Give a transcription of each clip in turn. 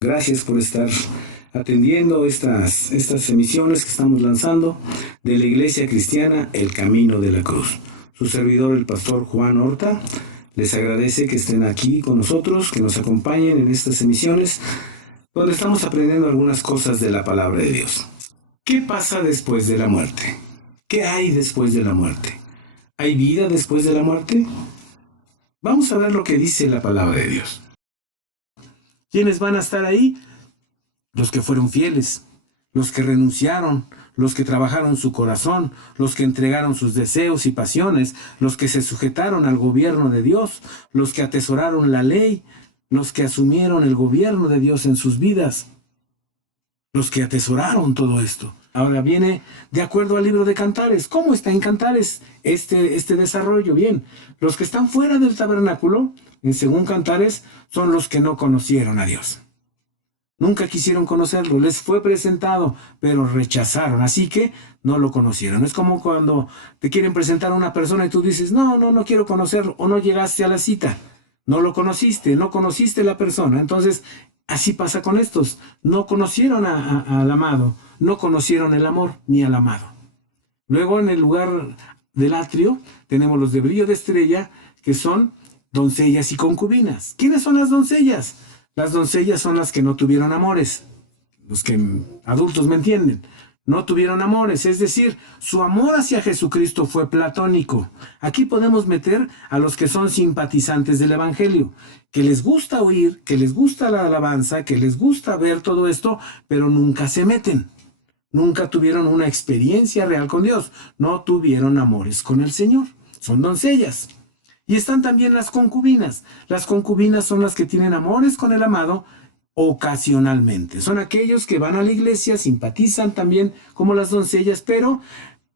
Gracias por estar atendiendo estas emisiones que estamos lanzando de la Iglesia Cristiana El Camino de la Cruz. Su servidor, el pastor Juan Horta, les agradece que estén aquí con nosotros, que nos acompañen en estas emisiones, donde estamos aprendiendo algunas cosas de la palabra de Dios. ¿Qué pasa después de la muerte? ¿Qué hay después de la muerte? ¿Hay vida después de la muerte? Vamos a ver lo que dice la palabra de Dios. ¿Quiénes van a estar ahí? Los que fueron fieles, los que renunciaron, los que trabajaron su corazón, los que entregaron sus deseos y pasiones, los que se sujetaron al gobierno de Dios, los que atesoraron la ley, los que asumieron el gobierno de Dios en sus vidas, los que atesoraron todo esto. Ahora viene de acuerdo al libro de Cantares. ¿Cómo está en Cantares este desarrollo? Bien, los que están fuera del tabernáculo, según Cantares, son los que no conocieron a Dios. Nunca quisieron conocerlo, les fue presentado, pero rechazaron, así que no lo conocieron. Es como cuando te quieren presentar a una persona y tú dices, no quiero conocerlo, o no llegaste a la cita, no lo conociste, no conociste la persona. Entonces, así pasa con estos, no conocieron al amado, no conocieron el amor ni al amado. Luego en el lugar del atrio tenemos los de brillo de estrella, que son doncellas y concubinas. ¿Quiénes son las doncellas? Las doncellas son las que no tuvieron amores. Los que adultos me entienden. No tuvieron amores, es decir, su amor hacia Jesucristo fue platónico. Aquí podemos meter a los que son simpatizantes del Evangelio, que les gusta oír, que les gusta la alabanza, que les gusta ver todo esto, pero nunca se meten. Nunca tuvieron una experiencia real con Dios. No tuvieron amores con el Señor. Son doncellas. Y están también las concubinas. Las concubinas son las que tienen amores con el amado ocasionalmente. Son aquellos que van a la iglesia, simpatizan también como las doncellas, pero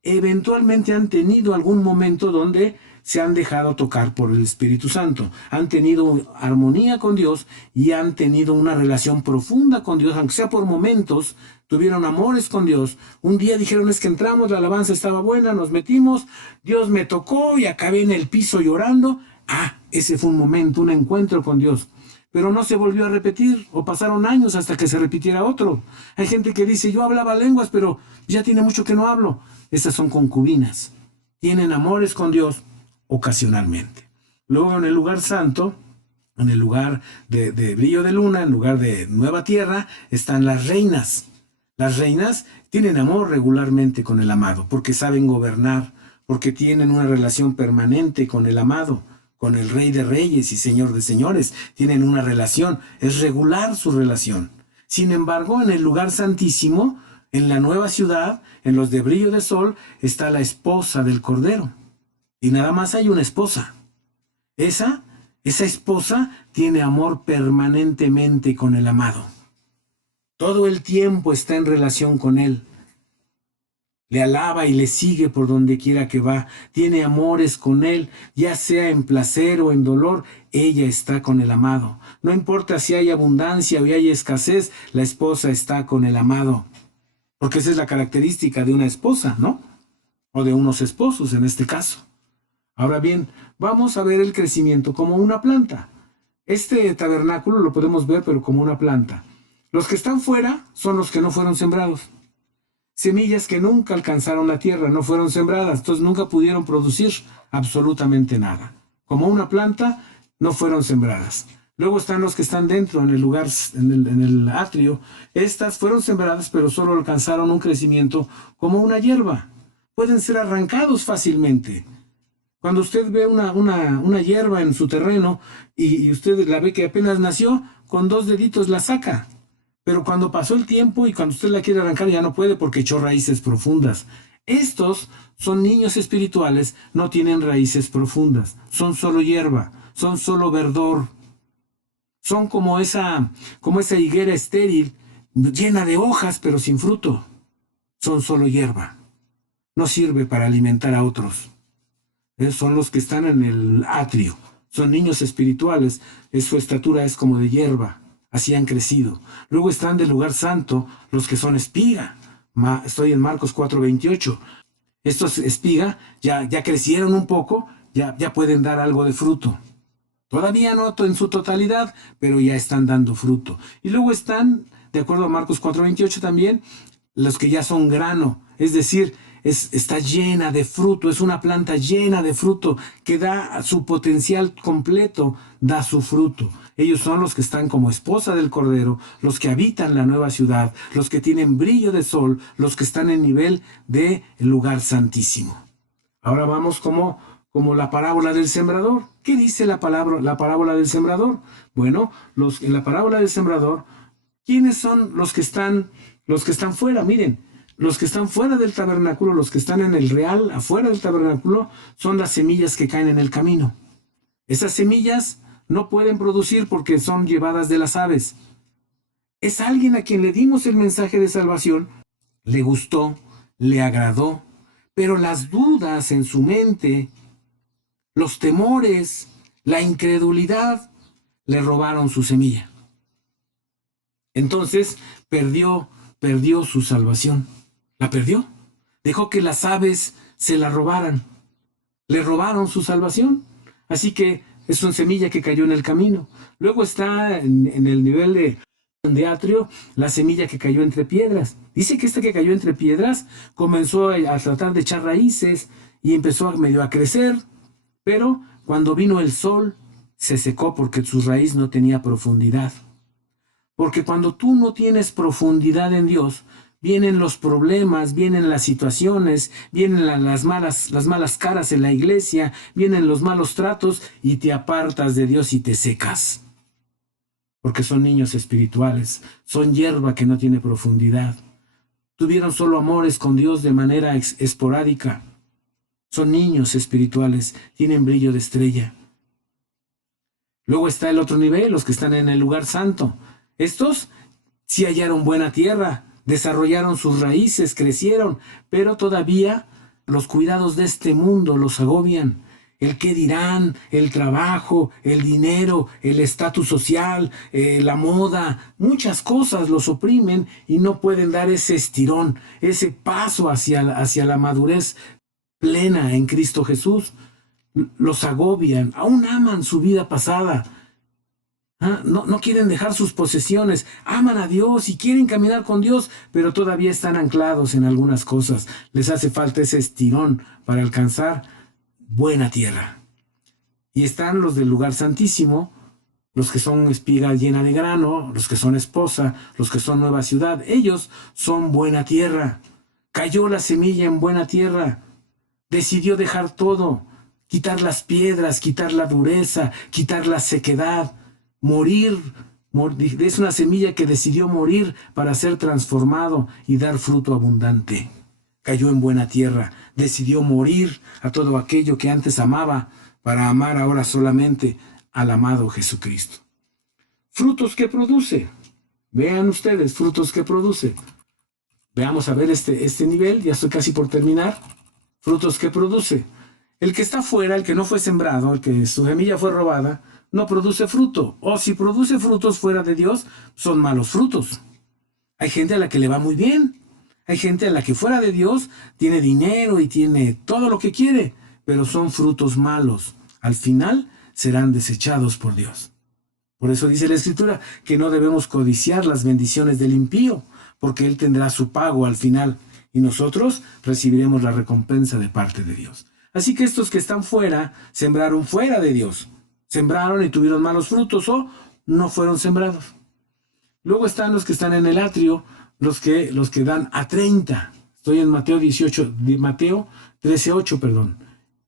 eventualmente han tenido algún momento donde se han dejado tocar por el Espíritu Santo. Han tenido armonía con Dios y han tenido una relación profunda con Dios, aunque sea por momentos. Tuvieron amores con Dios. Un día dijeron, es que entramos, la alabanza estaba buena, nos metimos, Dios me tocó y acabé en el piso llorando. Ese fue un momento, un encuentro con Dios. Pero no se volvió a repetir, o pasaron años hasta que se repitiera otro. Hay gente que dice, yo hablaba lenguas, pero ya tiene mucho que no hablo. Esas son concubinas. Tienen amores con Dios ocasionalmente. Luego en el lugar santo, en el lugar de brillo de luna, en lugar de nueva tierra, están las reinas. Las reinas tienen amor regularmente con el amado, porque saben gobernar, porque tienen una relación permanente con el amado, con el Rey de Reyes y Señor de Señores. Tienen una relación, es regular su relación. Sin embargo, en el lugar santísimo, en la nueva ciudad, en los de brillo de sol, está la esposa del Cordero. Y nada más hay una esposa. Esa esposa tiene amor permanentemente con el amado. Todo el tiempo está en relación con él. Le alaba y le sigue por donde quiera que va. Tiene amores con él, ya sea en placer o en dolor. Ella está con el amado. No importa si hay abundancia o hay escasez, la esposa está con el amado. Porque esa es la característica de una esposa, ¿no? O de unos esposos en este caso. Ahora bien, vamos a ver el crecimiento como una planta. Este tabernáculo lo podemos ver, pero como una planta. Los que están fuera son los que no fueron sembrados. Semillas que nunca alcanzaron la tierra, no fueron sembradas, entonces nunca pudieron producir absolutamente nada. Como una planta, no fueron sembradas. Luego están los que están dentro, en el lugar, en el atrio. Estas fueron sembradas, pero solo alcanzaron un crecimiento como una hierba. Pueden ser arrancados fácilmente. Cuando usted ve una hierba en su terreno y usted la ve que apenas nació, con 2 deditos la saca. Pero cuando pasó el tiempo y cuando usted la quiere arrancar ya no puede porque echó raíces profundas. Estos son niños espirituales, no tienen raíces profundas, son solo hierba, son solo verdor. Son como esa higuera estéril, llena de hojas pero sin fruto. Son solo hierba. No sirve para alimentar a otros. Son los que están en el atrio. Son niños espirituales, su estatura es como de hierba. Así han crecido. Luego están del lugar santo los que son espiga. Estoy en Marcos 4:28. Estos espiga ya crecieron un poco, ya pueden dar algo de fruto. Todavía no en su totalidad, pero ya están dando fruto. Y luego están, de acuerdo a Marcos 4:28 también, los que ya son grano, es decir, está llena de fruto, es una planta llena de fruto que da su potencial completo, da su fruto. Ellos son los que están como esposa del Cordero, los que habitan la nueva ciudad, los que tienen brillo de sol, los que están en nivel del lugar santísimo. Ahora vamos como la parábola del sembrador. ¿Qué dice la parábola del sembrador? Bueno, en la parábola del sembrador, ¿quiénes son los que están fuera? Miren, los que están fuera del tabernáculo, los que están en el real, afuera del tabernáculo, son las semillas que caen en el camino. Esas semillas no pueden producir porque son llevadas de las aves. Es alguien a quien le dimos el mensaje de salvación, le gustó, le agradó, pero las dudas en su mente, los temores, la incredulidad, le robaron su semilla. Entonces perdió su salvación. La perdió. Dejó que las aves se la robaran. Le robaron su salvación. Así que es una semilla que cayó en el camino. Luego está en el nivel de atrio la semilla que cayó entre piedras. Dice que esta que cayó entre piedras comenzó a tratar de echar raíces y empezó medio a crecer, pero cuando vino el sol se secó porque su raíz no tenía profundidad. Porque cuando tú no tienes profundidad en Dios, vienen los problemas, vienen las situaciones, vienen las malas caras en la iglesia, vienen los malos tratos y te apartas de Dios y te secas. Porque son niños espirituales, son hierba que no tiene profundidad. Tuvieron solo amores con Dios de manera esporádica. Son niños espirituales, tienen brillo de estrella. Luego está el otro nivel, los que están en el lugar santo. Estos sí hallaron buena tierra, desarrollaron sus raíces, crecieron, pero todavía los cuidados de este mundo los agobian. El qué dirán, el trabajo, el dinero, el estatus social, la moda, muchas cosas los oprimen y no pueden dar ese estirón, ese paso hacia la madurez plena en Cristo Jesús. Los agobian, aún aman su vida pasada. No quieren dejar sus posesiones, aman a Dios y quieren caminar con Dios, pero todavía están anclados en algunas cosas. Les hace falta ese estirón para alcanzar buena tierra. Y están los del lugar santísimo, los que son espiga llena de grano, los que son esposa, los que son nueva ciudad. Ellos son buena tierra. Cayó la semilla en buena tierra. Decidió dejar todo, quitar las piedras, quitar la dureza, quitar la sequedad. Morir, es una semilla que decidió morir para ser transformado y dar fruto abundante. Cayó en buena tierra, decidió morir a todo aquello que antes amaba para amar ahora solamente al amado Jesucristo. Frutos que produce. Vean ustedes, frutos que produce. Veamos a ver este nivel, ya estoy casi por terminar. Frutos que produce. El que está fuera, el que no fue sembrado, el que su semilla fue robada, no produce fruto. O si produce frutos fuera de Dios, son malos frutos. Hay gente a la que le va muy bien. Hay gente a la que fuera de Dios tiene dinero y tiene todo lo que quiere, pero son frutos malos. Al final serán desechados por Dios. Por eso dice la Escritura que no debemos codiciar las bendiciones del impío, porque él tendrá su pago al final y nosotros recibiremos la recompensa de parte de Dios. Así que estos que están fuera, sembraron fuera de Dios. Sembraron y tuvieron malos frutos o no fueron sembrados. Luego están los que están en el atrio, los que dan a 30. Estoy en Mateo 13:8,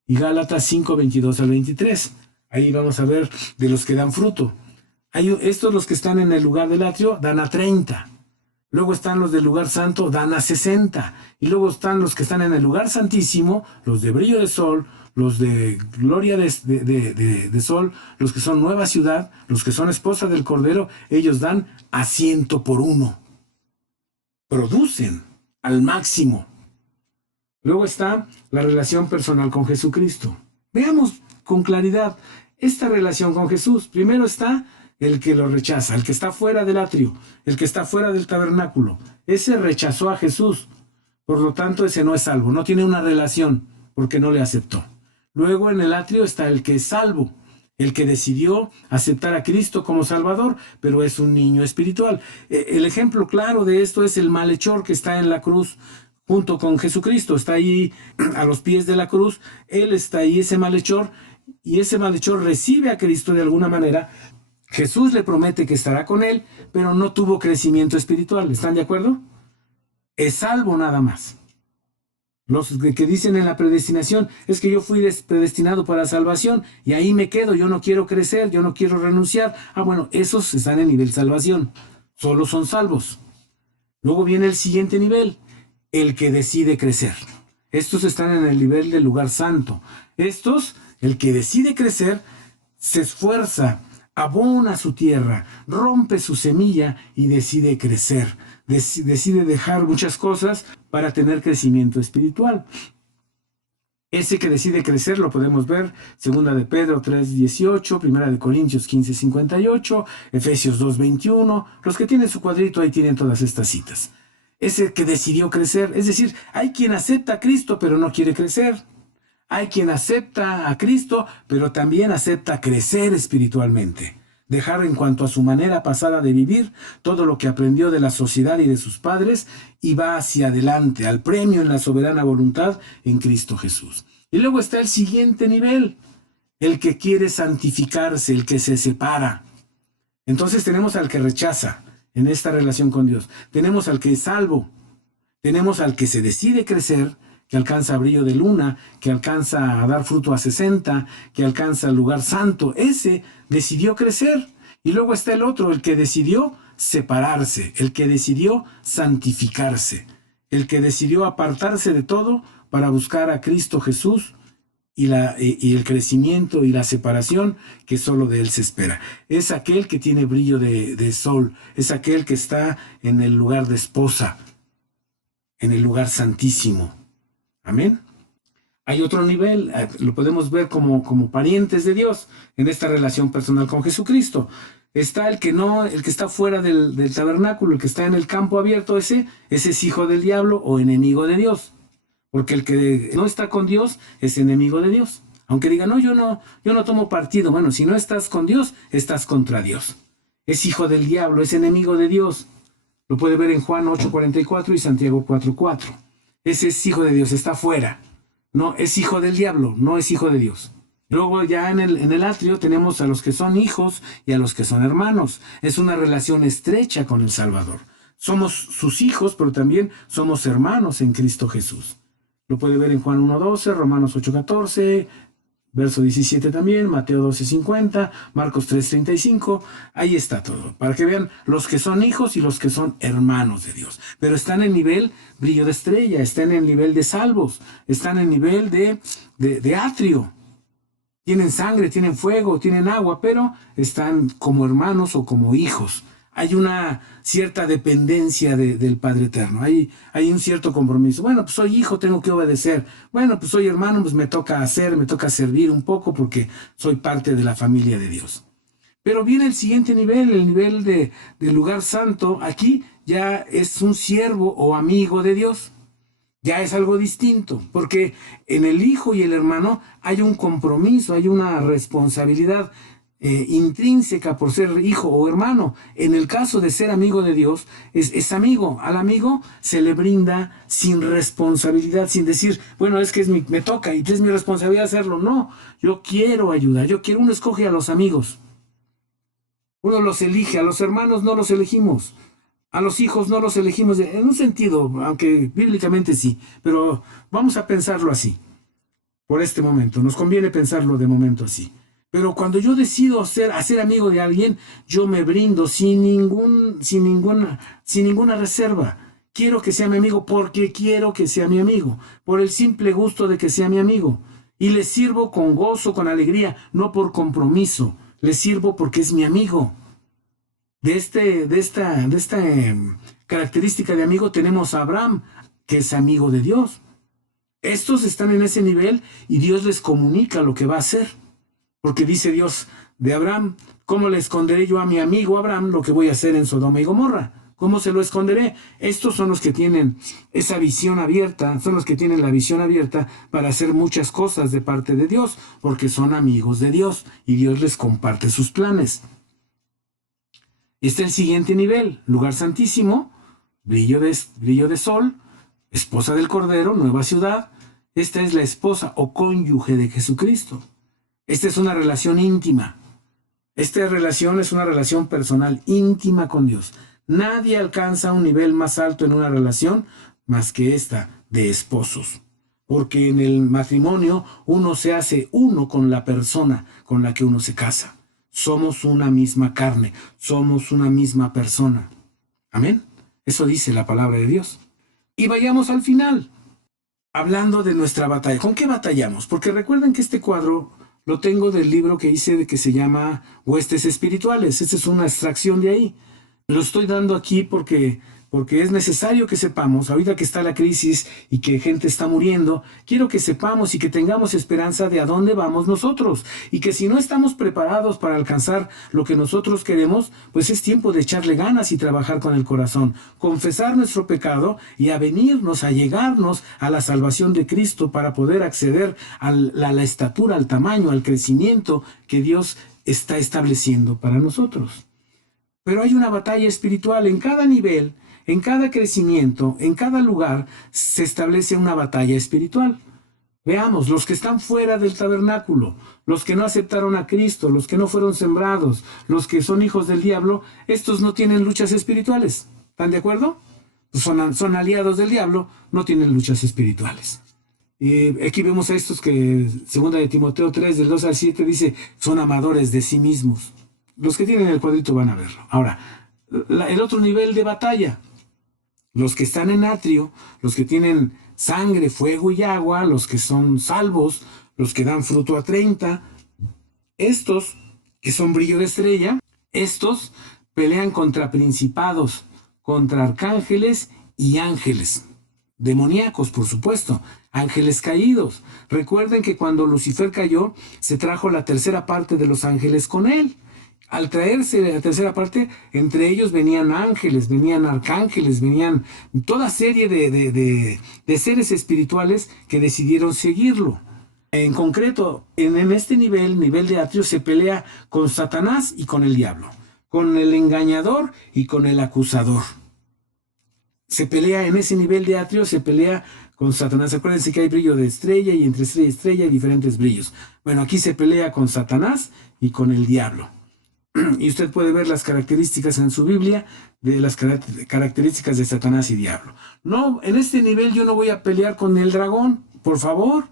y Gálatas 5:22 al 23. Ahí vamos a ver de los que dan fruto. Estos, los que están en el lugar del atrio, dan a 30. Luego están los del lugar santo, dan a 60. Y luego están los que están en el lugar santísimo, los de brillo de sol, los de gloria de sol, los que son nueva ciudad, los que son esposa del Cordero, ellos dan a 100 por 1. Producen al máximo. Luego está la relación personal con Jesucristo. Veamos con claridad esta relación con Jesús. Primero está el que lo rechaza, el que está fuera del atrio, el que está fuera del tabernáculo. Ese rechazó a Jesús. Por lo tanto, ese no es salvo, no tiene una relación porque no le aceptó. Luego en el atrio está el que es salvo. el que decidió aceptar a Cristo como Salvador, pero es un niño espiritual. El ejemplo claro de esto es el malhechor que está en la cruz junto con Jesucristo. Está ahí a los pies de la cruz, él está ahí, ese malhechor, y ese malhechor recibe a Cristo de alguna manera. Jesús le promete que estará con él, pero no tuvo crecimiento espiritual. ¿Están de acuerdo? Es salvo nada más. Los que dicen en la predestinación, es que yo fui predestinado para salvación y ahí me quedo, yo no quiero crecer, yo no quiero renunciar. Bueno, esos están en nivel salvación, solo son salvos. Luego viene el siguiente nivel, el que decide crecer. Estos están en el nivel del lugar santo. Estos, el que decide crecer, se esfuerza, abona su tierra, rompe su semilla y decide crecer. Decide dejar muchas cosas para tener crecimiento espiritual. Ese que decide crecer lo podemos ver, 2 de Pedro 3:18, 1 de Corintios 15:58, Efesios 2:21. Los que tienen su cuadrito ahí tienen todas estas citas. Ese que decidió crecer, es decir, hay quien acepta a Cristo pero no quiere crecer. Hay quien acepta a Cristo pero también acepta crecer espiritualmente. Dejar en cuanto a su manera pasada de vivir todo lo que aprendió de la sociedad y de sus padres y va hacia adelante, al premio en la soberana voluntad en Cristo Jesús. Y luego está el siguiente nivel, el que quiere santificarse, el que se separa. Entonces tenemos al que rechaza en esta relación con Dios. Tenemos al que es salvo. Tenemos al que se decide crecer, que alcanza brillo de luna, que alcanza a dar fruto a 60, que alcanza el lugar santo. Ese decidió crecer. Y luego está el otro, el que decidió separarse, el que decidió santificarse, el que decidió apartarse de todo para buscar a Cristo Jesús y el crecimiento y la separación que solo de Él se espera. Es aquel que tiene brillo de sol, es aquel que está en el lugar de esposa, en el lugar santísimo. Amén. Hay otro nivel, lo podemos ver como parientes de Dios en esta relación personal con Jesucristo. Está el que está fuera del tabernáculo, el que está en el campo abierto, ese es hijo del diablo o enemigo de Dios. Porque el que no está con Dios es enemigo de Dios. Aunque diga, no, yo no tomo partido. Bueno, si no estás con Dios, estás contra Dios. Es hijo del diablo, es enemigo de Dios. Lo puede ver en Juan 8:44 y Santiago 4:4. Ese es hijo de Dios, está fuera. No, es hijo del diablo, no es hijo de Dios. Luego ya en el atrio tenemos a los que son hijos y a los que son hermanos. Es una relación estrecha con el Salvador. Somos sus hijos, pero también somos hermanos en Cristo Jesús. Lo puede ver en Juan 1:12, Romanos 8:14, verso 17 también, Mateo 12:50, Marcos 3:35. Ahí está todo, para que vean los que son hijos y los que son hermanos de Dios. Pero están en nivel brillo de estrella, están en nivel de salvos, están en nivel de atrio. Tienen sangre, tienen fuego, tienen agua, pero están como hermanos o como hijos. Hay una cierta dependencia del Padre Eterno. Hay un cierto compromiso. Bueno, pues soy hijo, tengo que obedecer. Bueno, pues soy hermano, pues me toca servir un poco porque soy parte de la familia de Dios. Pero viene el siguiente nivel, el nivel del lugar santo. Aquí ya es un siervo o amigo de Dios. Ya es algo distinto, porque en el hijo y el hermano hay un compromiso, hay una responsabilidad intrínseca por ser hijo o hermano. En el caso de ser amigo de Dios, es amigo. Al amigo se le brinda sin responsabilidad, sin decir, bueno, es que me toca y es mi responsabilidad hacerlo. No, yo quiero ayudar, uno escoge a los amigos. Uno los elige, a los hermanos no los elegimos. A los hijos no los elegimos en un sentido, aunque bíblicamente sí, pero vamos a pensarlo así, por este momento. Nos conviene pensarlo de momento así. Pero cuando yo decido hacer amigo de alguien, yo me brindo sin ninguna reserva. Quiero que sea mi amigo porque quiero que sea mi amigo, por el simple gusto de que sea mi amigo. Y le sirvo con gozo, con alegría, no por compromiso. Le sirvo porque es mi amigo. De esta característica de amigo tenemos a Abraham, que es amigo de Dios. Estos están en ese nivel y Dios les comunica lo que va a hacer. Porque dice Dios de Abraham, ¿cómo le esconderé yo a mi amigo Abraham lo que voy a hacer en Sodoma y Gomorra? ¿Cómo se lo esconderé? Estos son los que tienen esa visión abierta, son los que tienen la visión abierta para hacer muchas cosas de parte de Dios, porque son amigos de Dios y Dios les comparte sus planes. Este es el siguiente nivel, lugar santísimo, brillo de sol, esposa del Cordero, nueva ciudad. Esta es la esposa o cónyuge de Jesucristo. Esta es una relación íntima. Esta relación es una relación personal íntima con Dios. Nadie alcanza un nivel más alto en una relación más que esta de esposos. Porque en el matrimonio uno se hace uno con la persona con la que uno se casa. Somos una misma carne, somos una misma persona. Amén. Eso dice la palabra de Dios. Y vayamos al final, hablando de nuestra batalla. ¿Con qué batallamos? Porque recuerden que este cuadro lo tengo del libro que hice que se llama Huestes Espirituales. Esta es una extracción de ahí. Lo estoy dando aquí porque es necesario que sepamos, ahorita que está la crisis y que gente está muriendo, quiero que sepamos y que tengamos esperanza de a dónde vamos nosotros. Y que si no estamos preparados para alcanzar lo que nosotros queremos, pues es tiempo de echarle ganas y trabajar con el corazón, confesar nuestro pecado y a llegarnos a la salvación de Cristo para poder acceder a la estatura, al tamaño, al crecimiento que Dios está estableciendo para nosotros. Pero hay una batalla espiritual en cada nivel, en cada crecimiento, en cada lugar se establece una batalla espiritual. Veamos, los que están fuera del tabernáculo, los que no aceptaron a Cristo, los que no fueron sembrados, los que son hijos del diablo, estos no tienen luchas espirituales. ¿Están de acuerdo? Pues son aliados del diablo, no tienen luchas espirituales. Y aquí vemos a estos que, 2 de Timoteo 3, del 2 al 7, dice, son amadores de sí mismos. Los que tienen el cuadrito van a verlo. Ahora, el otro nivel de batalla. Los que están en atrio, los que tienen sangre, fuego y agua, los que son salvos, los que dan fruto a 30. Estos, que son brillo de estrella, estos pelean contra principados, contra arcángeles y ángeles. Demoníacos, por supuesto. Ángeles caídos. Recuerden que cuando Lucifer cayó, se trajo la tercera parte de los ángeles con él. Al traerse la tercera parte, entre ellos venían ángeles, venían arcángeles, venían toda serie de seres espirituales que decidieron seguirlo. En concreto, en este nivel de atrio, se pelea con Satanás y con el diablo, con el engañador y con el acusador. Se pelea en ese nivel de atrio, se pelea con Satanás. Acuérdense que hay brillo de estrella y entre estrella y estrella hay diferentes brillos. Bueno, aquí se pelea con Satanás y con el diablo. Y usted puede ver las características en su Biblia de las características de Satanás y diablo. No, en este nivel yo no voy a pelear con el dragón, por favor.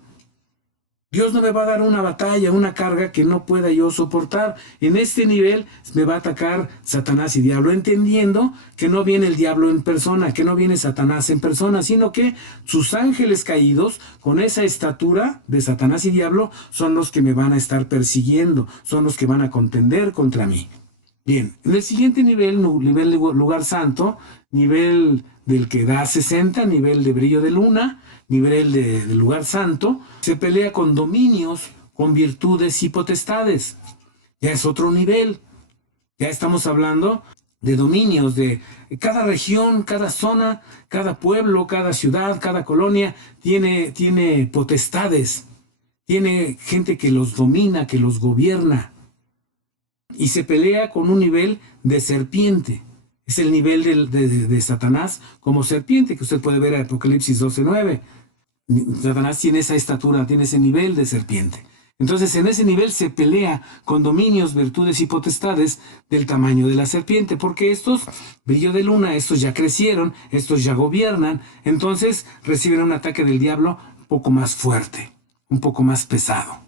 Dios no me va a dar una batalla, una carga que no pueda yo soportar. En este nivel me va a atacar Satanás y diablo, entendiendo que no viene el diablo en persona, que no viene Satanás en persona, sino que sus ángeles caídos, con esa estatura de Satanás y diablo, son los que me van a estar persiguiendo, son los que van a contender contra mí. Bien, en el siguiente nivel de lugar santo, nivel del que da 60, nivel de brillo de luna, nivel de lugar santo, se pelea con dominios, con virtudes y potestades. Ya es otro nivel. Ya estamos hablando de dominios, de cada región, cada zona, cada pueblo, cada ciudad, cada colonia tiene potestades. Tiene gente que los domina, que los gobierna. Y se pelea con un nivel de serpiente. Es el nivel de Satanás como serpiente, que usted puede ver en Apocalipsis 12:9. Satanás tiene esa estatura, tiene ese nivel de serpiente. Entonces en ese nivel se pelea con dominios, virtudes y potestades del tamaño de la serpiente, porque estos, brillo de luna, estos ya crecieron, estos ya gobiernan, entonces reciben un ataque del diablo un poco más fuerte, un poco más pesado.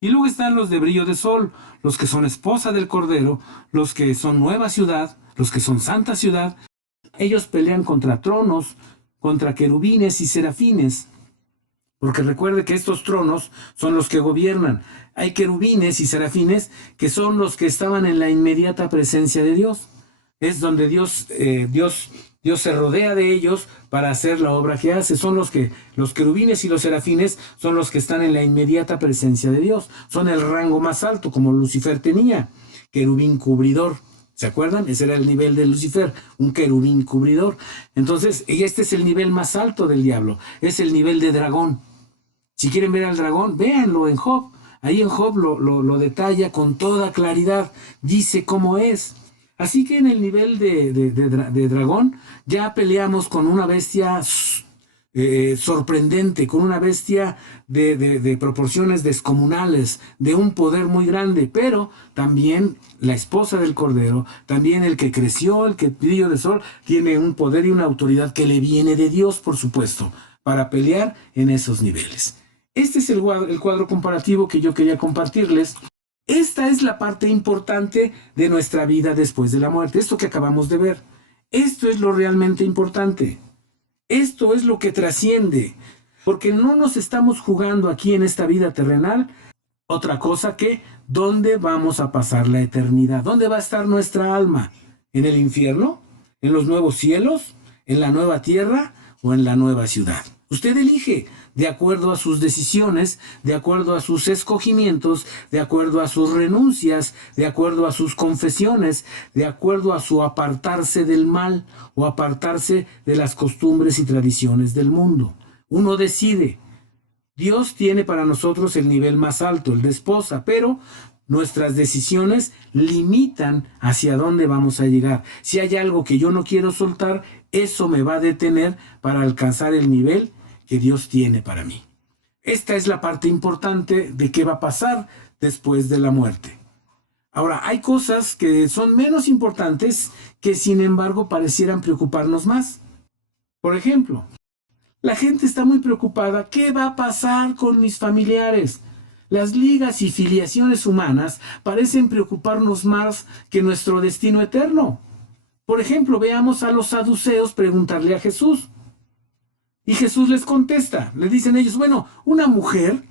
Y luego están los de brillo de sol, los que son esposa del Cordero, los que son nueva ciudad, los que son santa ciudad. Ellos pelean contra tronos, contra querubines y serafines. Porque recuerde que estos tronos son los que gobiernan. Hay querubines y serafines que son los que estaban en la inmediata presencia de Dios. Es donde Dios se rodea de ellos para hacer la obra que hace. Son los querubines y los serafines son los que están en la inmediata presencia de Dios. Son el rango más alto, como Lucifer tenía. Querubín cubridor, ¿Se acuerdan? Ese era el nivel de Lucifer, un querubín cubridor. Entonces, y este es el nivel más alto del diablo, es el nivel de dragón. Si quieren ver al dragón, véanlo en Job. Ahí en Job lo detalla con toda claridad, dice cómo es. Así que en el nivel de dragón ya peleamos con una bestia sorprendente, con una bestia de proporciones descomunales, de un poder muy grande, pero también la esposa del Cordero, también el que creció, el que brillo de sol, tiene un poder y una autoridad que le viene de Dios, por supuesto, para pelear en esos niveles. Este es el cuadro comparativo que yo quería compartirles. Esta es la parte importante de nuestra vida después de la muerte, esto que acabamos de ver. Esto es lo realmente importante. Esto es lo que trasciende, porque no nos estamos jugando aquí en esta vida terrenal otra cosa que dónde vamos a pasar la eternidad, dónde va a estar nuestra alma, en el infierno, en los nuevos cielos, en la nueva tierra o en la nueva ciudad. Usted elige de acuerdo a sus decisiones, de acuerdo a sus escogimientos, de acuerdo a sus renuncias, de acuerdo a sus confesiones, de acuerdo a su apartarse del mal o apartarse de las costumbres y tradiciones del mundo. Uno decide. Dios tiene para nosotros el nivel más alto, el de esposa, pero nuestras decisiones limitan hacia dónde vamos a llegar. Si hay algo que yo no quiero soltar, eso me va a detener para alcanzar el nivel que Dios tiene para mí. Esta es la parte importante de qué va a pasar después de la muerte. Ahora, hay cosas que son menos importantes que sin embargo parecieran preocuparnos más. Por ejemplo, la gente está muy preocupada. ¿Qué va a pasar con mis familiares? Las ligas y filiaciones humanas parecen preocuparnos más que nuestro destino eterno. Por ejemplo, veamos a los saduceos preguntarle a Jesús. Y Jesús les contesta. Le dicen ellos, bueno, una mujer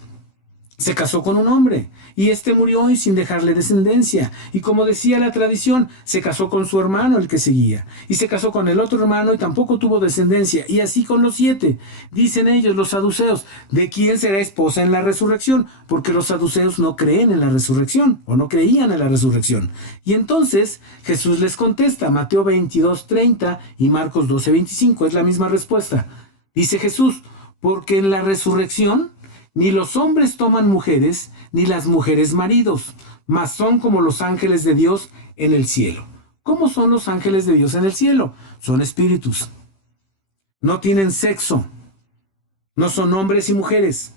se casó con un hombre y éste murió y sin dejarle descendencia. Y como decía la tradición, se casó con su hermano, el que seguía. Y se casó con el otro hermano y tampoco tuvo descendencia. Y así con los 7. Dicen ellos, los saduceos, ¿de quién será esposa en la resurrección? Porque los saduceos no creen en la resurrección o no creían en la resurrección. Y entonces Jesús les contesta, Mateo 22:30 y Marcos 12:25. Es la misma respuesta. Dice Jesús, porque en la resurrección ni los hombres toman mujeres, ni las mujeres maridos, mas son como los ángeles de Dios en el cielo. ¿Cómo son los ángeles de Dios en el cielo? Son espíritus. No tienen sexo. No son hombres y mujeres.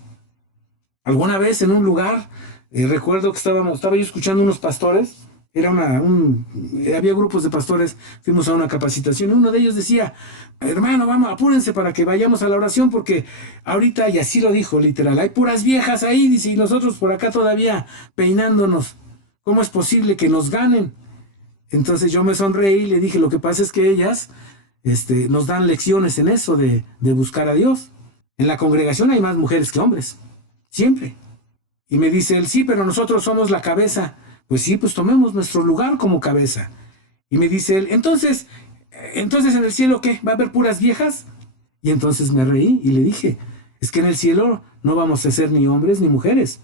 Alguna vez en un lugar, recuerdo que estaba yo escuchando unos pastores. Había grupos de pastores, fuimos a una capacitación y uno de ellos decía, hermano, vamos, apúrense para que vayamos a la oración porque ahorita, y así lo dijo literal, hay puras viejas ahí, dice, y nosotros por acá todavía peinándonos. ¿Cómo es posible que nos ganen? Entonces yo me sonreí y le dije, lo que pasa es que ellas nos dan lecciones en eso de buscar a Dios. En la congregación hay más mujeres que hombres, siempre. Y me dice él, sí, pero nosotros somos la cabeza. Pues sí, pues tomemos nuestro lugar como cabeza. Y me dice él, entonces en el cielo, ¿qué? ¿Va a haber puras viejas? Y entonces me reí y le dije, es que en el cielo no vamos a ser ni hombres ni mujeres.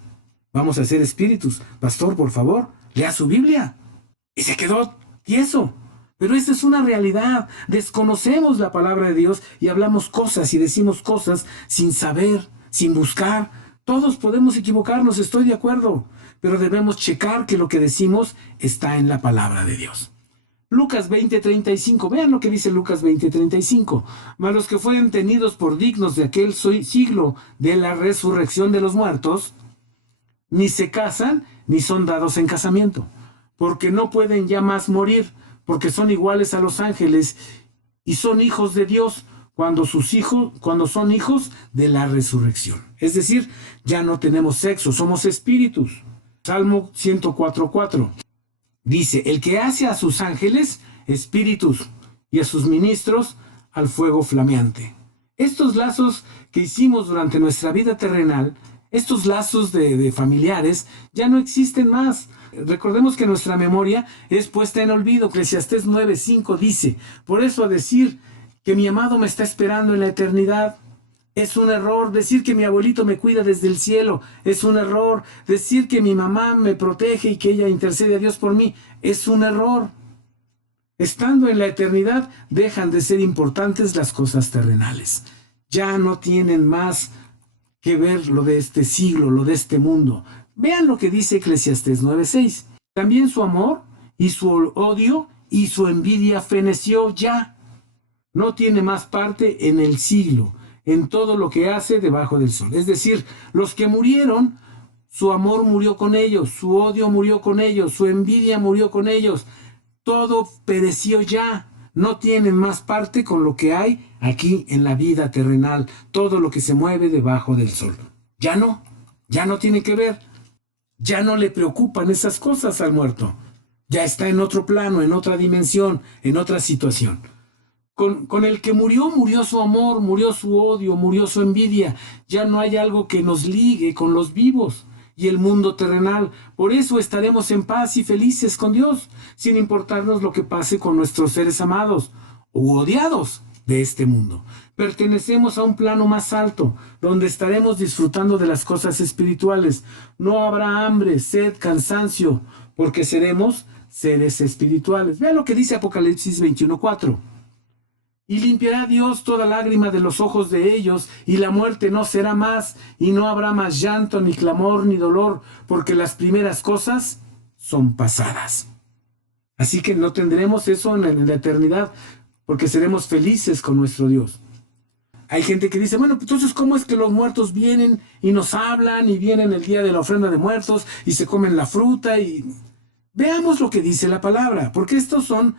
Vamos a ser espíritus. Pastor, por favor, lea su Biblia. Y se quedó tieso. Pero esta es una realidad. Desconocemos la palabra de Dios y hablamos cosas y decimos cosas sin saber, sin buscar. Todos podemos equivocarnos, estoy de acuerdo. Pero debemos checar que lo que decimos está en la palabra de Dios. Lucas 20:35, vean lo que dice Lucas 20:35. Mas los que fueren tenidos por dignos de aquel siglo de la resurrección de los muertos, ni se casan ni son dados en casamiento, porque no pueden ya más morir, porque son iguales a los ángeles y son hijos de Dios cuando son hijos de la resurrección. Es decir, ya no tenemos sexo, somos espíritus. Salmo 104:4 dice, el que hace a sus ángeles espíritus y a sus ministros al fuego flameante. Estos lazos que hicimos durante nuestra vida terrenal, estos lazos de familiares, ya no existen más. Recordemos que nuestra memoria es puesta en olvido. Eclesiastés 9:5 dice, por eso decir que mi amado me está esperando en la eternidad es un error. Decir que mi abuelito me cuida desde el cielo es un error. Decir que mi mamá me protege y que ella intercede a Dios por mí es un error. Estando en la eternidad, dejan de ser importantes las cosas terrenales. Ya no tienen más que ver lo de este siglo, lo de este mundo. Vean lo que dice Eclesiastés 9:6. También su amor y su odio y su envidia feneció ya. No tiene más parte en el siglo, en todo lo que hace debajo del sol. Es decir, los que murieron, su amor murió con ellos, su odio murió con ellos, su envidia murió con ellos. Todo pereció ya. No tienen más parte con lo que hay aquí en la vida terrenal, todo lo que se mueve debajo del sol. Ya no tiene que ver. Ya no le preocupan esas cosas al muerto. Ya está en otro plano, en otra dimensión, en otra situación. Con el que murió, murió su amor, murió su odio, murió su envidia. Ya no hay algo que nos ligue con los vivos y el mundo terrenal. Por eso estaremos en paz y felices con Dios, sin importarnos lo que pase con nuestros seres amados u odiados de este mundo. Pertenecemos a un plano más alto, donde estaremos disfrutando de las cosas espirituales. No habrá hambre, sed, cansancio, porque seremos seres espirituales. Vean lo que dice Apocalipsis 21:4. Y limpiará Dios toda lágrima de los ojos de ellos, y la muerte no será más, y no habrá más llanto, ni clamor, ni dolor, porque las primeras cosas son pasadas. Así que no tendremos eso en la eternidad, porque seremos felices con nuestro Dios. Hay gente que dice, bueno, entonces, ¿cómo es que los muertos vienen y nos hablan, y vienen el día de la ofrenda de muertos, y se comen la fruta? Y veamos lo que dice la palabra, porque estos son...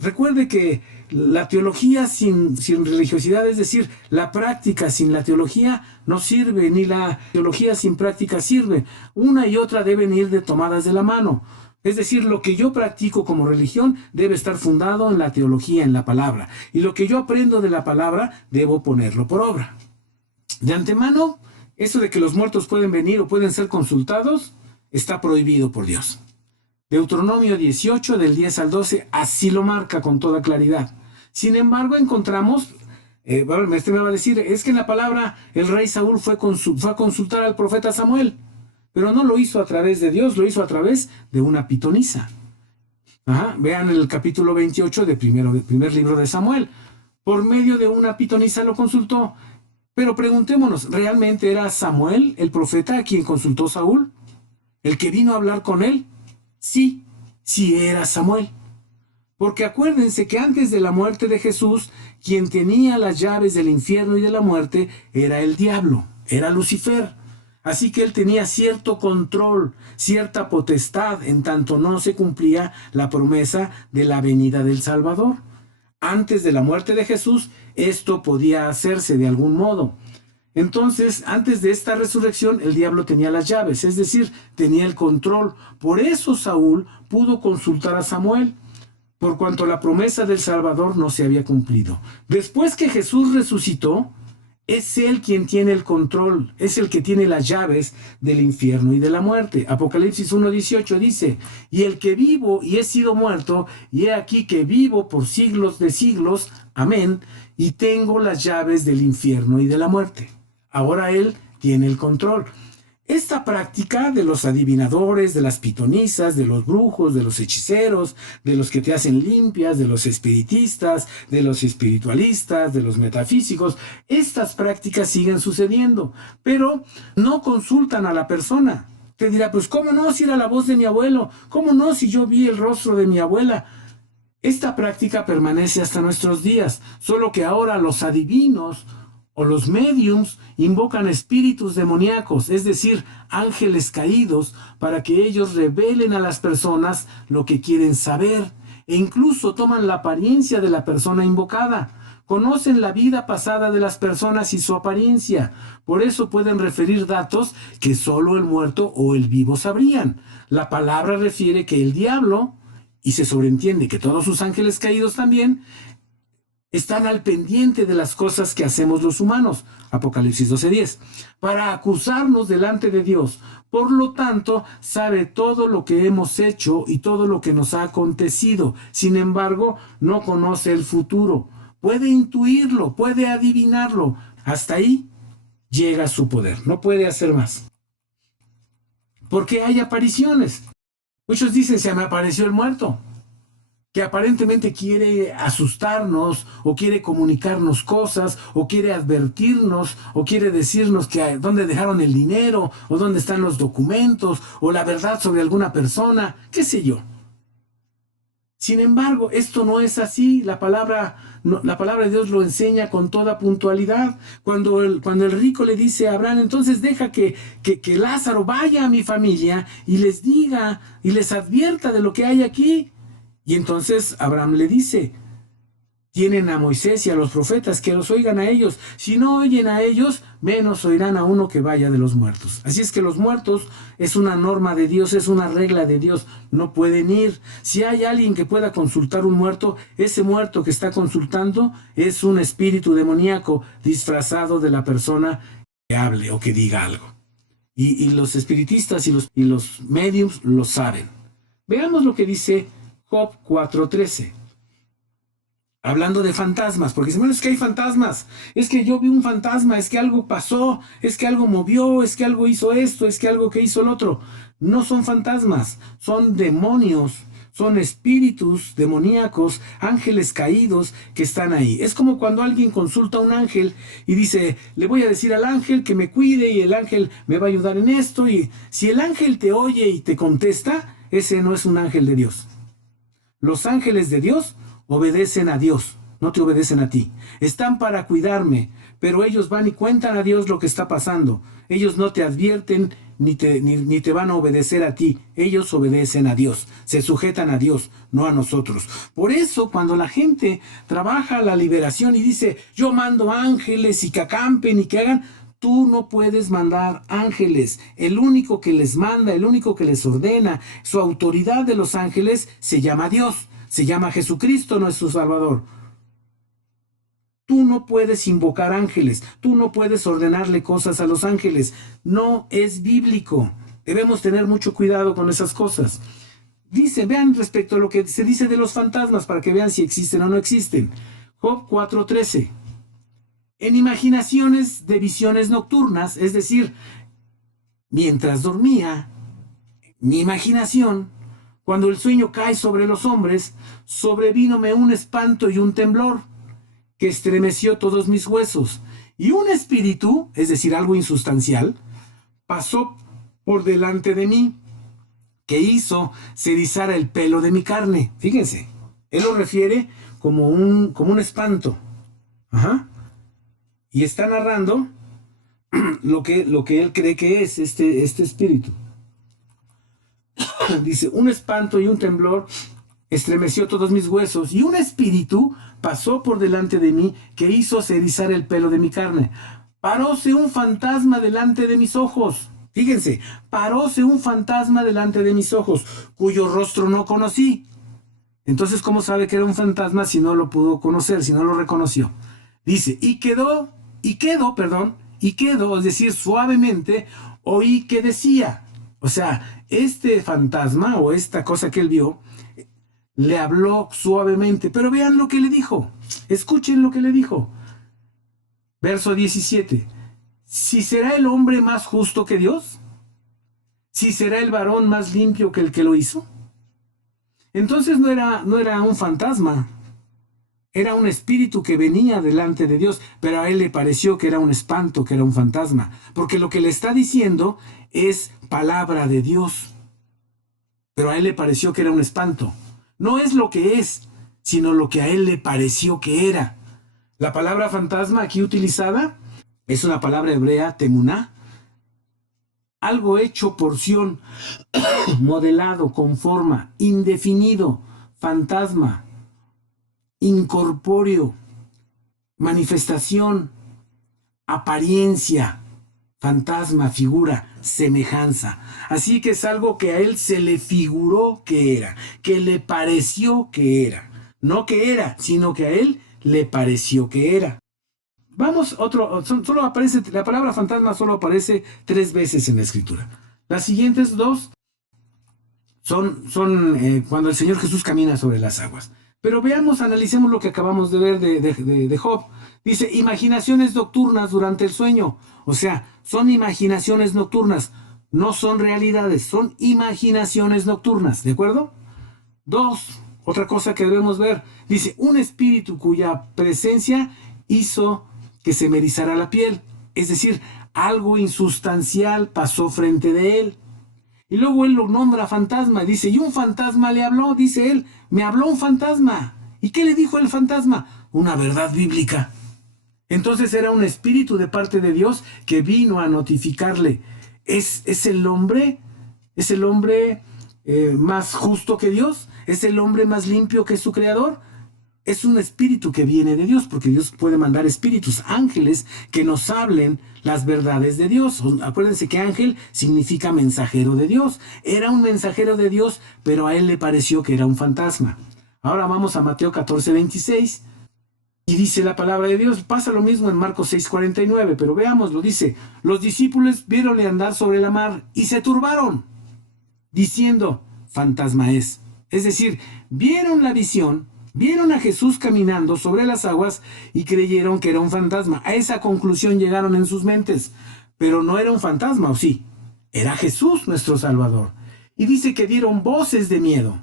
recuerde que la teología sin religiosidad, es decir, la práctica sin la teología no sirve, ni la teología sin práctica sirve. Una y otra deben ir tomadas de la mano. Es decir, lo que yo practico como religión debe estar fundado en la teología, en la palabra. Y lo que yo aprendo de la palabra, debo ponerlo por obra. De antemano, eso de que los muertos pueden venir o pueden ser consultados, está prohibido por Dios. Deuteronomio 18, del 10 al 12, así lo marca con toda claridad. Sin embargo, encontramos, este me va a decir, es que en la palabra el rey Saúl fue a consultar al profeta Samuel, pero no lo hizo a través de Dios, lo hizo a través de una pitonisa. Vean el capítulo 28 del primer libro de Samuel. Por medio de una pitonisa lo consultó. Pero preguntémonos, ¿realmente era Samuel, el profeta, a quien consultó Saúl? ¿El que vino a hablar con él? Sí era Samuel. Porque acuérdense que antes de la muerte de Jesús, quien tenía las llaves del infierno y de la muerte era el diablo, era Lucifer. Así que él tenía cierto control, cierta potestad, en tanto no se cumplía la promesa de la venida del Salvador. Antes de la muerte de Jesús, esto podía hacerse de algún modo. Entonces, antes de esta resurrección, el diablo tenía las llaves, es decir, tenía el control. Por eso Saúl pudo consultar a Samuel, por cuanto la promesa del Salvador no se había cumplido. Después que Jesús resucitó, es Él quien tiene el control, es el que tiene las llaves del infierno y de la muerte. Apocalipsis 1:18 dice, y el que vivo y he sido muerto, y he aquí que vivo por siglos de siglos, amén, y tengo las llaves del infierno y de la muerte. Ahora Él tiene el control. Esta práctica de los adivinadores, de las pitonisas, de los brujos, de los hechiceros, de los que te hacen limpias, de los espiritistas, de los espiritualistas, de los metafísicos, estas prácticas siguen sucediendo, pero no consultan a la persona. Te dirá, pues ¿cómo no si era la voz de mi abuelo? ¿Cómo no si yo vi el rostro de mi abuela? Esta práctica permanece hasta nuestros días, solo que ahora los adivinos o los médiums invocan espíritus demoníacos, es decir, ángeles caídos, para que ellos revelen a las personas lo que quieren saber, e incluso toman la apariencia de la persona invocada. Conocen la vida pasada de las personas y su apariencia, por eso pueden referir datos que solo el muerto o el vivo sabrían. La palabra refiere que el diablo, y se sobreentiende que todos sus ángeles caídos también, están al pendiente de las cosas que hacemos los humanos, Apocalipsis 12:10, para acusarnos delante de Dios. Por lo tanto, sabe todo lo que hemos hecho y todo lo que nos ha acontecido. Sin embargo, no conoce el futuro. Puede intuirlo, puede adivinarlo. Hasta ahí llega su poder. No puede hacer más. Porque hay apariciones. Muchos dicen, se me apareció el muerto. que aparentemente quiere asustarnos o quiere comunicarnos cosas o quiere advertirnos o quiere decirnos que dónde dejaron el dinero o dónde están los documentos o la verdad sobre alguna persona, qué sé yo. Sin embargo, esto no es así. La palabra de Dios lo enseña con toda puntualidad. Cuando el rico le dice a Abraham, entonces deja que Lázaro vaya a mi familia y les diga y les advierta de lo que hay aquí. Y entonces Abraham le dice, tienen a Moisés y a los profetas, que los oigan a ellos. Si no oyen a ellos, menos oirán a uno que vaya de los muertos. Así es que los muertos es una norma de Dios, es una regla de Dios. No pueden ir. Si hay alguien que pueda consultar un muerto, ese muerto que está consultando es un espíritu demoníaco disfrazado de la persona que hable o que diga algo. Y los espiritistas y los médiums lo saben. Veamos lo que dice Job 4:13. Hablando de fantasmas, porque dicen, bueno, es que hay fantasmas, es que yo vi un fantasma, es que algo pasó, es que algo movió, es que algo hizo esto, es que algo que hizo el otro. No son fantasmas, son demonios, son espíritus demoníacos, ángeles caídos que están ahí. Es como cuando alguien consulta a un ángel y dice, le voy a decir al ángel que me cuide y el ángel me va a ayudar en esto. Y si el ángel te oye y te contesta, ese no es un ángel de Dios. Los ángeles de Dios obedecen a Dios, no te obedecen a ti. Están para cuidarme, pero ellos van y cuentan a Dios lo que está pasando. Ellos no te advierten ni te van a obedecer a ti. Ellos obedecen a Dios, se sujetan a Dios, no a nosotros. Por eso, cuando la gente trabaja la liberación y dice, yo mando ángeles y que acampen y que hagan, tú no puedes mandar ángeles. El único que les manda, el único que les ordena, su autoridad de los ángeles se llama Dios. Se llama Jesucristo, nuestro Salvador. Tú no puedes invocar ángeles, tú no puedes ordenarle cosas a los ángeles. No es bíblico. Debemos tener mucho cuidado con esas cosas. Vean respecto a lo que se dice de los fantasmas para que vean si existen o no existen. Job 4:13. En imaginaciones de visiones nocturnas, es decir, mientras dormía, mi imaginación, cuando el sueño cae sobre los hombres, sobrevínome un espanto y un temblor que estremeció todos mis huesos. Y un espíritu, es decir, algo insustancial, pasó por delante de mí, que hizo se erizara el pelo de mi carne. Fíjense, él lo refiere como un espanto. Ajá. Y está narrando lo que él cree que es este espíritu. Dice, un espanto y un temblor estremeció todos mis huesos, y un espíritu pasó por delante de mí que hizo se erizar el pelo de mi carne. Paróse un fantasma delante de mis ojos. Fíjense, paróse un fantasma delante de mis ojos, cuyo rostro no conocí. Entonces, ¿cómo sabe que era un fantasma si no lo pudo conocer, si no lo reconoció? Dice, y quedó, es decir, suavemente, oí que decía. O sea, este fantasma o esta cosa que él vio, le habló suavemente. Pero vean lo que le dijo. Escuchen lo que le dijo. Verso 17. ¿Si será el hombre más justo que Dios? ¿Si será el varón más limpio que el que lo hizo? Entonces no era un fantasma. Era un espíritu que venía delante de Dios, pero a él le pareció que era un espanto, que era un fantasma. Porque lo que le está diciendo es palabra de Dios. Pero a él le pareció que era un espanto. No es lo que es, sino lo que a él le pareció que era. La palabra fantasma aquí utilizada es una palabra hebrea, temuná. Algo hecho porción, modelado, con forma, indefinido, fantasma, incorpóreo, manifestación, apariencia, fantasma, figura, semejanza. Así que es algo que a él se le figuró que era, que le pareció que era. No que era, sino que a él le pareció que era. Vamos, solo aparece, la palabra fantasma solo aparece 3 veces en la Escritura. Las siguientes 2 son cuando el Señor Jesús camina sobre las aguas. Pero veamos, analicemos lo que acabamos de ver de Job. Dice, imaginaciones nocturnas durante el sueño. O sea, son imaginaciones nocturnas. No son realidades, son imaginaciones nocturnas. ¿De acuerdo? 2. Otra cosa que debemos ver, dice, un espíritu cuya presencia hizo que se me erizara la piel. Es decir, algo insustancial pasó frente de él. Y luego él lo nombra fantasma. Dice, y un fantasma le habló, dice él, me habló un fantasma. ¿Y qué le dijo el fantasma? Una verdad bíblica. Entonces era un espíritu de parte de Dios que vino a notificarle. ¿Es el hombre más justo que Dios? ¿Es el hombre más limpio que su creador? Es un espíritu que viene de Dios, porque Dios puede mandar espíritus, ángeles, que nos hablen las verdades de Dios. Acuérdense que ángel significa mensajero de Dios. Era un mensajero de Dios, pero a él le pareció que era un fantasma. Ahora vamos a Mateo 14:26. Y dice la palabra de Dios, pasa lo mismo en Marcos 6:49, pero veámoslo, dice, los discípulos viéronle andar sobre la mar y se turbaron, diciendo, fantasma es. Es decir, vieron la visión, vieron a Jesús caminando sobre las aguas y creyeron que era un fantasma. A esa conclusión llegaron en sus mentes, pero no era un fantasma, ¿o sí? Era Jesús nuestro Salvador. Y dice que dieron voces de miedo,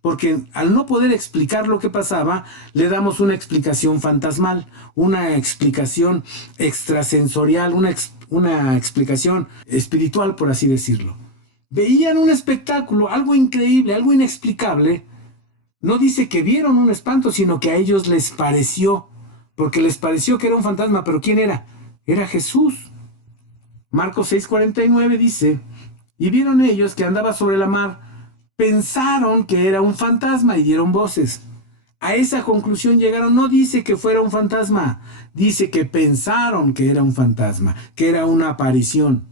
porque al no poder explicar lo que pasaba, le damos una explicación fantasmal, una explicación extrasensorial, una explicación espiritual, por así decirlo. Veían un espectáculo, algo increíble, algo inexplicable. No dice que vieron un espanto, sino que a ellos les pareció, porque les pareció que era un fantasma. ¿Pero quién era? Era Jesús. Marcos 6:49 dice, y vieron ellos que andaba sobre la mar, pensaron que era un fantasma y dieron voces. A esa conclusión llegaron. No dice que fuera un fantasma, dice que pensaron que era un fantasma, que era una aparición.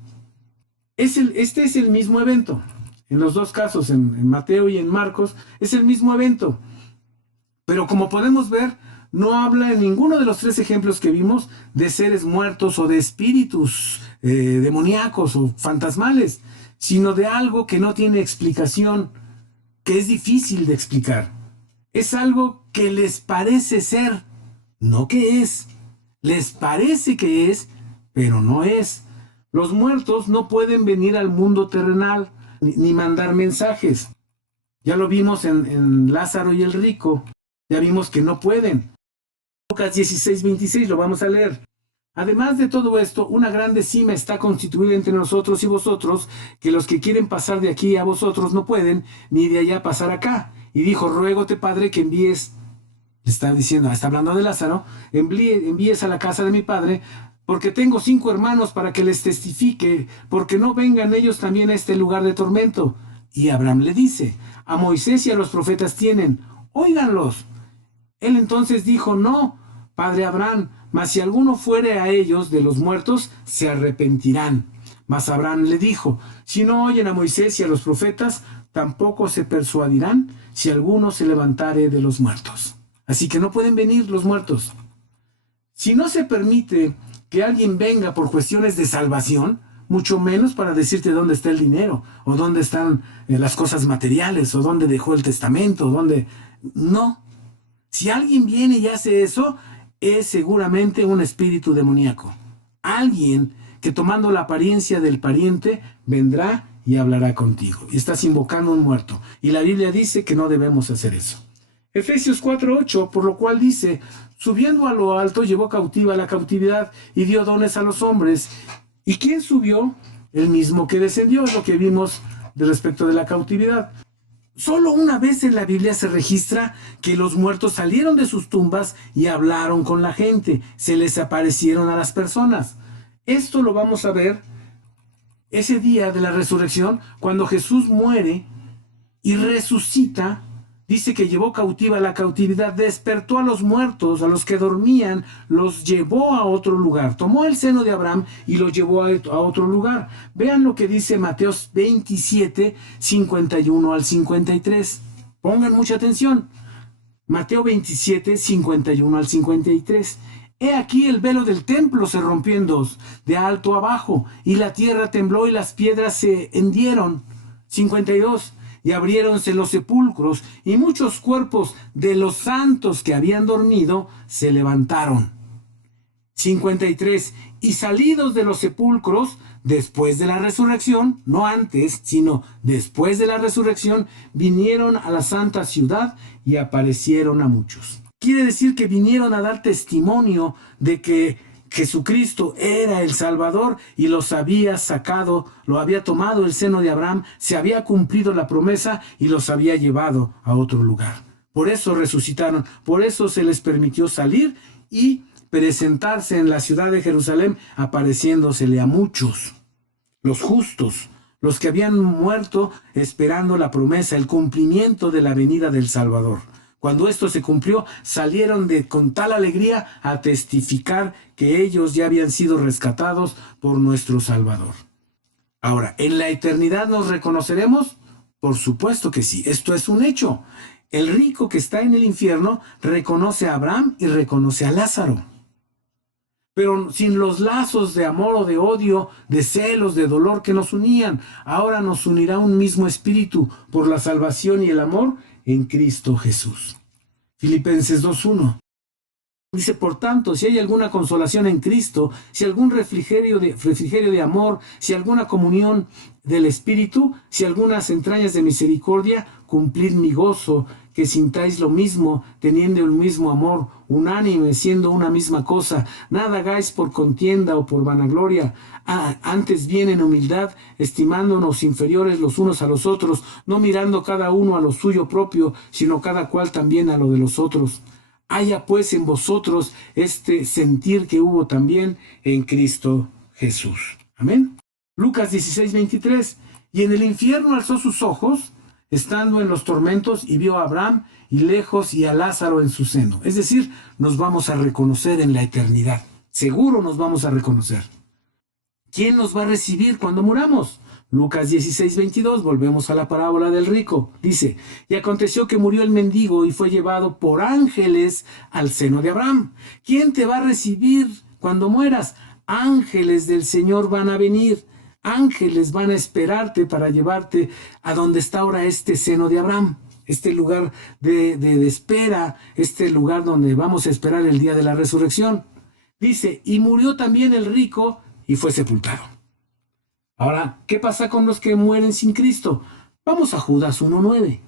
Este es el mismo evento. En los dos casos, en Mateo y en Marcos, es el mismo evento. Pero como podemos ver, no habla en ninguno de los tres ejemplos que vimos de seres muertos o de espíritus demoníacos o fantasmales, sino de algo que no tiene explicación, que es difícil de explicar. Es algo que les parece ser, no que es. Les parece que es, pero no es. Los muertos no pueden venir al mundo terrenal ni mandar mensajes. Ya lo vimos en Lázaro y el rico. Ya vimos que no pueden. Lucas 16:26, lo vamos a leer. Además de todo esto, una grande cima está constituida entre nosotros y vosotros, que los que quieren pasar de aquí a vosotros no pueden, ni de allá pasar acá. Y dijo, ruégote, Padre, que envíes, está diciendo, está hablando de Lázaro, envíes a la casa de mi padre, porque tengo 5 hermanos para que les testifique, porque no vengan ellos también a este lugar de tormento. Y Abraham le dice, a Moisés y a los profetas tienen, óiganlos. Él entonces dijo, no, Padre Abraham, mas si alguno fuere a ellos de los muertos, se arrepentirán. Mas Abraham le dijo, si no oyen a Moisés y a los profetas, tampoco se persuadirán si alguno se levantare de los muertos. Así que no pueden venir los muertos. Si no se permite que alguien venga por cuestiones de salvación, mucho menos para decirte dónde está el dinero, o dónde están las cosas materiales, o dónde dejó el testamento, o dónde... No. Si alguien viene y hace eso, es seguramente un espíritu demoníaco. Alguien que tomando la apariencia del pariente vendrá y hablará contigo. Y estás invocando a un muerto. Y la Biblia dice que no debemos hacer eso. Efesios 4:8, por lo cual dice, subiendo a lo alto, llevó cautiva la cautividad y dio dones a los hombres. ¿Y quién subió? El mismo que descendió, es lo que vimos de respecto de la cautividad. Solo una vez en la Biblia se registra que los muertos salieron de sus tumbas y hablaron con la gente, se les aparecieron a las personas. Esto lo vamos a ver ese día de la resurrección, cuando Jesús muere y resucita. Dice que llevó cautiva la cautividad, despertó a los muertos, a los que dormían, los llevó a otro lugar. Tomó el seno de Abraham y lo llevó a otro lugar. Vean lo que dice Mateo 27, 51 al 53. Pongan mucha atención. Mateo 27, 51 al 53. He aquí el velo del templo se rompió en dos, de alto a abajo, y la tierra tembló y las piedras se hendieron. 52. Y abriéronse los sepulcros, y muchos cuerpos de los santos que habían dormido se levantaron. 53. Y salidos de los sepulcros, después de la resurrección, no antes, sino después de la resurrección, vinieron a la santa ciudad y aparecieron a muchos. Quiere decir que vinieron a dar testimonio de que Jesucristo era el Salvador y los había sacado, lo había tomado el seno de Abraham, se había cumplido la promesa y los había llevado a otro lugar. Por eso resucitaron, por eso se les permitió salir y presentarse en la ciudad de Jerusalén, apareciéndosele a muchos, los justos, los que habían muerto esperando la promesa, el cumplimiento de la venida del Salvador. Cuando esto se cumplió, salieron con tal alegría a testificar que ellos ya habían sido rescatados por nuestro Salvador. Ahora, ¿en la eternidad nos reconoceremos? Por supuesto que sí, esto es un hecho. El rico que está en el infierno reconoce a Abraham y reconoce a Lázaro. Pero sin los lazos de amor o de odio, de celos, de dolor que nos unían, ahora nos unirá un mismo espíritu por la salvación y el amor en Cristo Jesús. Filipenses 2:1 dice: por tanto, si hay alguna consolación en Cristo, si algún refrigerio de amor, si alguna comunión del Espíritu, si algunas entrañas de misericordia, cumplid mi gozo, que sintáis lo mismo, teniendo el mismo amor, unánime, siendo una misma cosa. Nada hagáis por contienda o por vanagloria, antes bien en humildad, estimándonos inferiores los unos a los otros, no mirando cada uno a lo suyo propio, sino cada cual también a lo de los otros. Haya pues en vosotros este sentir que hubo también en Cristo Jesús. Amén. Lucas 16:23. Y en el infierno alzó sus ojos, estando en los tormentos, y vio a Abraham y lejos y a Lázaro en su seno. Es decir, nos vamos a reconocer en la eternidad. Seguro nos vamos a reconocer. ¿Quién nos va a recibir cuando muramos? Lucas 16:22, volvemos a la parábola del rico. Dice: y aconteció que murió el mendigo y fue llevado por ángeles al seno de Abraham. ¿Quién te va a recibir cuando mueras? Ángeles del Señor van a venir. Ángeles van a esperarte para llevarte a donde está ahora este seno de Abraham, este lugar de espera, este lugar donde vamos a esperar el día de la resurrección. Dice: y murió también el rico y fue sepultado. Ahora, ¿qué pasa con los que mueren sin Cristo? Vamos a Judas 1:9.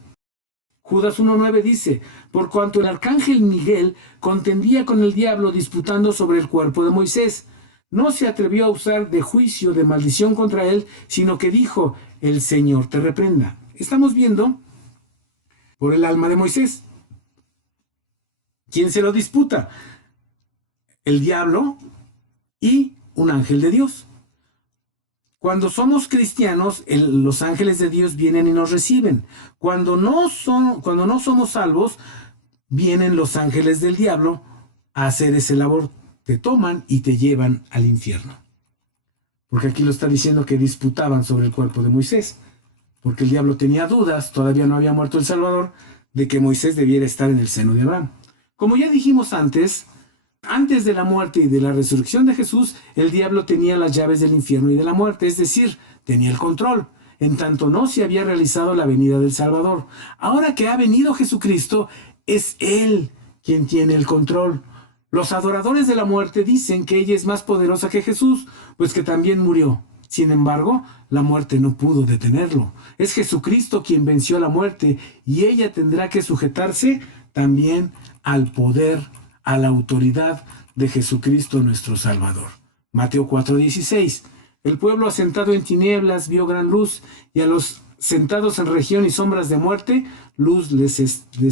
Judas 1:9 dice: por cuanto el arcángel Miguel contendía con el diablo disputando sobre el cuerpo de Moisés, no se atrevió a usar de juicio de maldición contra él, sino que dijo: el Señor te reprenda. Estamos viendo por el alma de Moisés. ¿Quién se lo disputa? El diablo y un ángel de Dios. Cuando somos cristianos, los ángeles de Dios vienen y nos reciben. Cuando no somos salvos, vienen los ángeles del diablo a hacer ese labor. Te toman y te llevan al infierno. Porque aquí lo está diciendo que disputaban sobre el cuerpo de Moisés. Porque el diablo tenía dudas, todavía no había muerto el Salvador, de que Moisés debiera estar en el seno de Abraham. Como ya dijimos antes de la muerte y de la resurrección de Jesús, el diablo tenía las llaves del infierno y de la muerte, es decir, tenía el control, en tanto no se había realizado la venida del Salvador. Ahora que ha venido Jesucristo, es Él quien tiene el control. Los adoradores de la muerte dicen que ella es más poderosa que Jesús, pues que también murió. Sin embargo, la muerte no pudo detenerlo. Es Jesucristo quien venció la muerte y ella tendrá que sujetarse también al poder, a la autoridad de Jesucristo nuestro Salvador. Mateo 4:16. El pueblo asentado en tinieblas vio gran luz, y a los sentados en región y sombras de muerte, luz les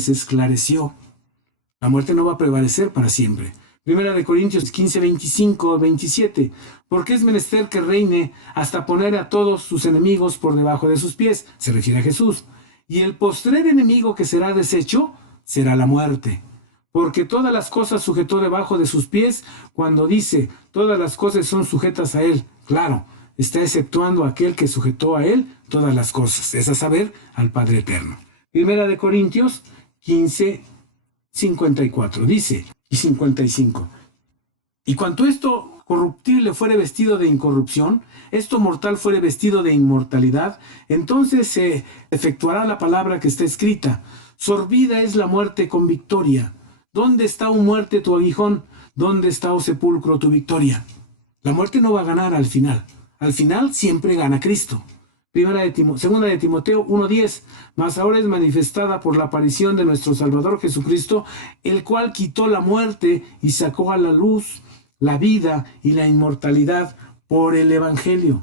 esclareció. La muerte no va a prevalecer para siempre. Primera de Corintios 15:25-27. Porque es menester que reine hasta poner a todos sus enemigos por debajo de sus pies. Se refiere a Jesús. Y el postrer enemigo que será deshecho será la muerte. Porque todas las cosas sujetó debajo de sus pies. Cuando dice todas las cosas son sujetas a él, claro, está exceptuando a aquel que sujetó a él todas las cosas, es a saber, al Padre Eterno. Primera de Corintios 15:54 dice, y 55. Y cuanto esto corruptible fuere vestido de incorrupción, esto mortal fuere vestido de inmortalidad, entonces se efectuará la palabra que está escrita: sorbida es la muerte con victoria. ¿Dónde está, oh muerte, tu aguijón? ¿Dónde está, oh sepulcro, tu victoria? La muerte no va a ganar al final. Al final siempre gana Cristo. Segunda de Timoteo 1:10, mas ahora es manifestada por la aparición de nuestro Salvador Jesucristo, el cual quitó la muerte y sacó a la luz la vida y la inmortalidad por el Evangelio.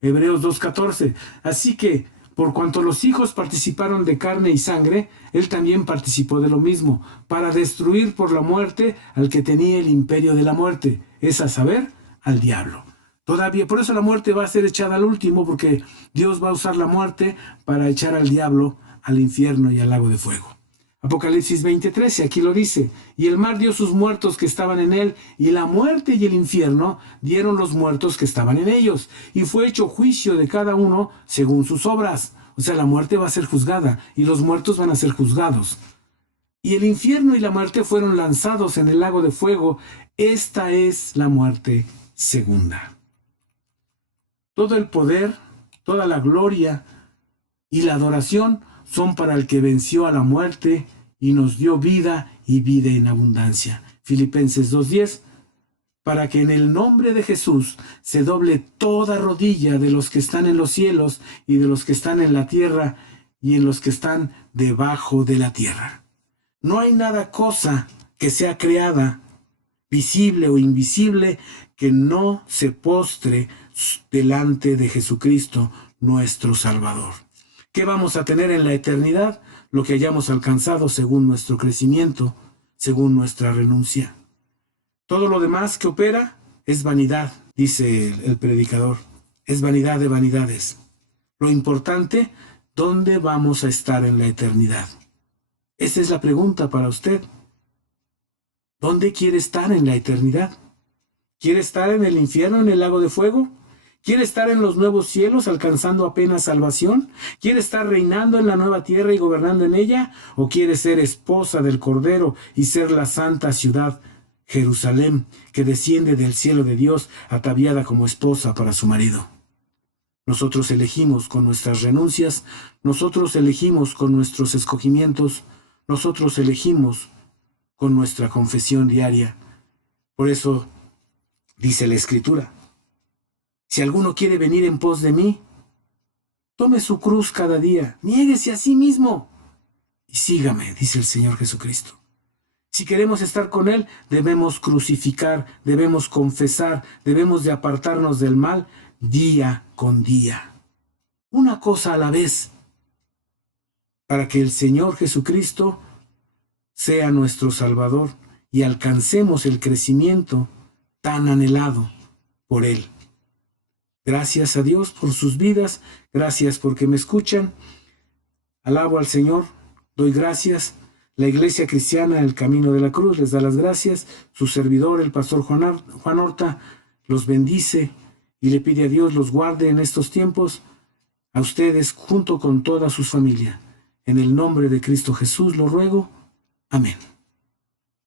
Hebreos 2:14, así que por cuanto los hijos participaron de carne y sangre, él también participó de lo mismo, para destruir por la muerte al que tenía el imperio de la muerte, es a saber, al diablo. Todavía, por eso la muerte va a ser echada al último, porque Dios va a usar la muerte para echar al diablo al infierno y al lago de fuego. Apocalipsis 20:13, aquí lo dice, y el mar dio sus muertos que estaban en él, y la muerte y el infierno dieron los muertos que estaban en ellos, y fue hecho juicio de cada uno según sus obras. O sea, la muerte va a ser juzgada, y los muertos van a ser juzgados. Y el infierno y la muerte fueron lanzados en el lago de fuego. Esta es la muerte segunda. Todo el poder, toda la gloria y la adoración son para el que venció a la muerte y nos dio vida y vida en abundancia. Filipenses 2:10, para que en el nombre de Jesús se doble toda rodilla de los que están en los cielos y de los que están en la tierra y en los que están debajo de la tierra. No hay nada cosa que sea creada, visible o invisible, que no se postre delante de Jesucristo, nuestro Salvador. ¿Qué vamos a tener en la eternidad? Lo que hayamos alcanzado según nuestro crecimiento, según nuestra renuncia. Todo lo demás que opera es vanidad, dice el predicador. Es vanidad de vanidades. Lo importante, ¿dónde vamos a estar en la eternidad? Esa es la pregunta para usted. ¿Dónde quiere estar en la eternidad? ¿Quiere estar en el infierno, en el lago de fuego? ¿Quiere estar en los nuevos cielos alcanzando apenas salvación? ¿Quiere estar reinando en la nueva tierra y gobernando en ella? ¿O quiere ser esposa del Cordero y ser la santa ciudad, Jerusalén, que desciende del cielo de Dios, ataviada como esposa para su marido? Nosotros elegimos con nuestras renuncias, nosotros elegimos con nuestros escogimientos, nosotros elegimos con nuestra confesión diaria. Por eso dice la Escritura, si alguno quiere venir en pos de mí, tome su cruz cada día, niéguese a sí mismo y sígame, dice el Señor Jesucristo. Si queremos estar con Él, debemos crucificar, debemos confesar, debemos de apartarnos del mal día con día. Una cosa a la vez, para que el Señor Jesucristo sea nuestro Salvador y alcancemos el crecimiento tan anhelado por Él. Gracias a Dios por sus vidas, gracias porque me escuchan. Alabo al Señor, doy gracias. La Iglesia Cristiana, el Camino de la Cruz, les da las gracias. Su servidor, el pastor Juan Horta, los bendice y le pide a Dios los guarde en estos tiempos. A ustedes, junto con toda su familia. En el nombre de Cristo Jesús lo ruego. Amén.